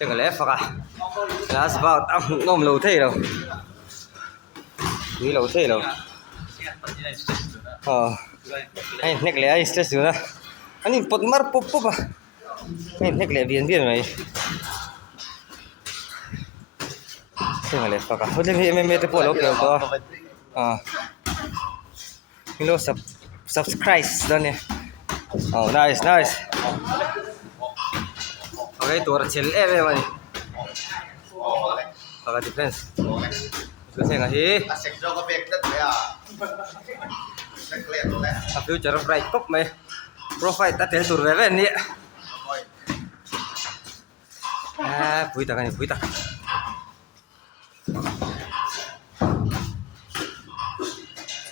Xem cái lẽ phật à là vào tao ngom lầu thế đâu nghĩ lầu thế đâu hay nét lẽ ai stress rồi đó anh nhìn bột mar pop pop à hay nét lẽ biến biến này xem cái lẽ phật à thôi thì em te po lo kêu to hello subscribe đó nè nice nice okayตัวเชลเอฟมาดิPakai defense. Terus yang ngasih. Future bright top mày. Profile ta tel tur veven ni. Bui tak kan bui tak.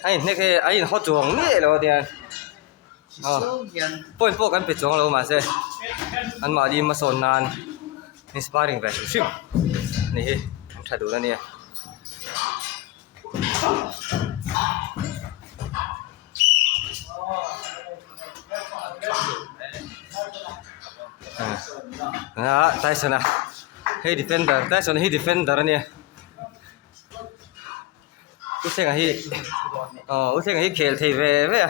Này cái hot chuồng ni lo dia. Point kan pe chuồng lo mà se. Anh mà đi mà son nan. Inspiring về ship. Nih. Thật đủ ra nè Tyson à hey defender Tyson hi defender nè út xem hi khel thì về vậy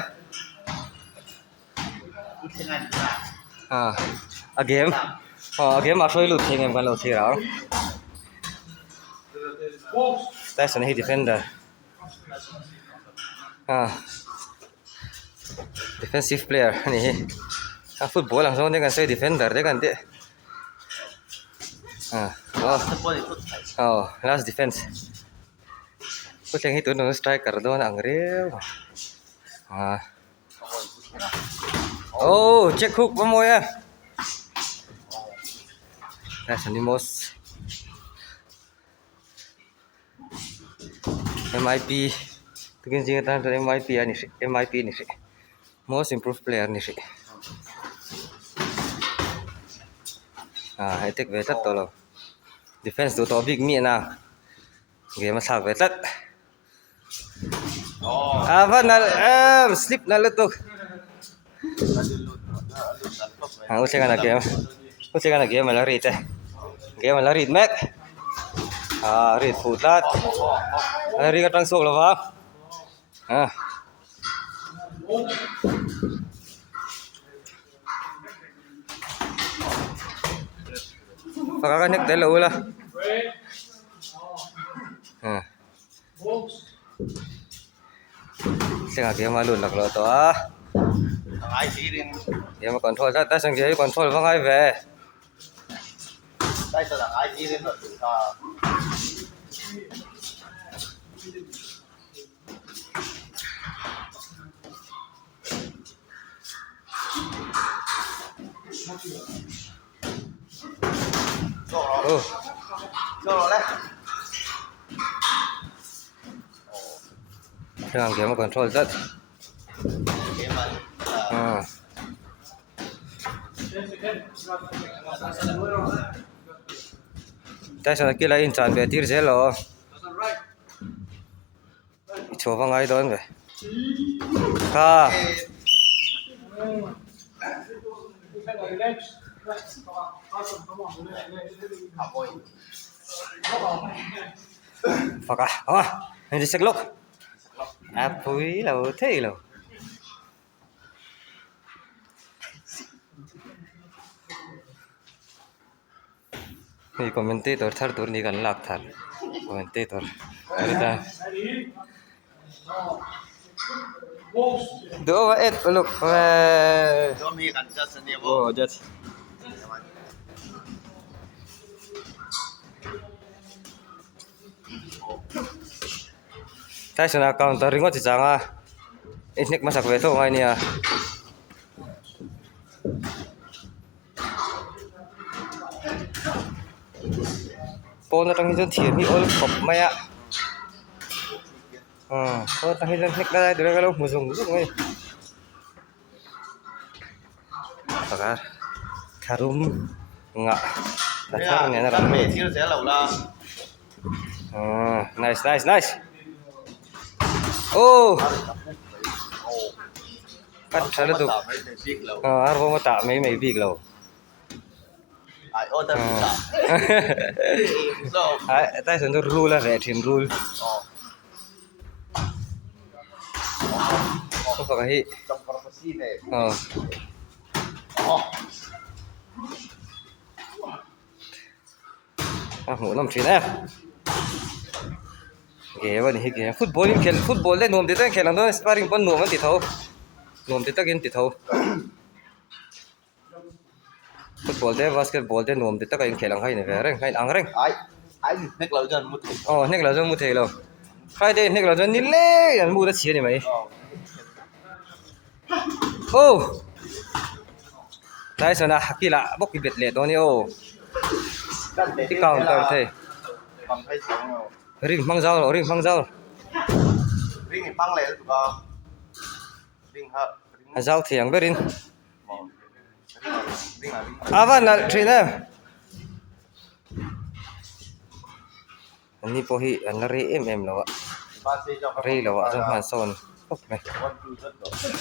à game mà chơi lụt thì em còn lụt thì đó Tyson hi defender defensive player nih football langsung dia kan saya defender dia kan dia last defense tôi yang itu no striker doang angreu check hook mau ya Tyson di most MIP tukin singkatan dari MIP ya nih MIP nih sih most improved player nih sih attack về tất rồi defense tụi to big mi nào game mà sao về tất vâng là slip là lướt tục út xem cái game mà là read game mà là read map read phụ tát read cái trang số là vào Pakai nek delo lah. Sengaja dia malu nak lo to Ai kirin. Dia mau control ta sengaja control bang ai về. Tai sa ai kirin lo ta. Rồi đấy. Thằng kia mà control rất. Tại sao kia lại in tràn về tir zelo? Cho vào ngay đó vậy. Phật à, anh đi xách lúc, phúi là thế rồi. Thì commentator thar tur ni kan lak thar, commentator, kita. Dua et look, Don't he can just never. oh just. Tyson counter ringot si Changa. Isnik masak veto ngay niya. Po na tang hijon thiam hi ol khop maya. Po tang hijon hek na dre galo muzung ngay. Pakar. Karum nga. Tathar ne na ram. Mẹ thiếu sẽ lẩu la. Nice. Cắt ra được. Arvo mà tạo mấy việc lầu. ai ô tân sa so tại sao nó rule là rẻ thêm rule không phải cái trong property này hủ nằm trên em ghé vào đi ghé football đấy nôm thì ta khéo nó sparring ball nôm vẫn tịt thâu nôm thì ta kiến tịt thâu football đấy basketball đấy nôm thì ta cái khéo hay này về reng hay ăn reng ai nét lâu chân một nét là trong một thế rồi khai đây nét là trong nín lé ăn mua đã chia này mày tại sao na kia lạ bốc cái biệt lệ đó nhiều cái cầu cầu thế bằng hay sống ring mang dao rồi ring mang dao ring thì băng lẻ tụi con ring hả dao thiang với ring ring là à là chuyện này anh đi po hi anh là em lo ạ ba xe cho rồi lo ạ trong hoàn son này con cừu rất rồi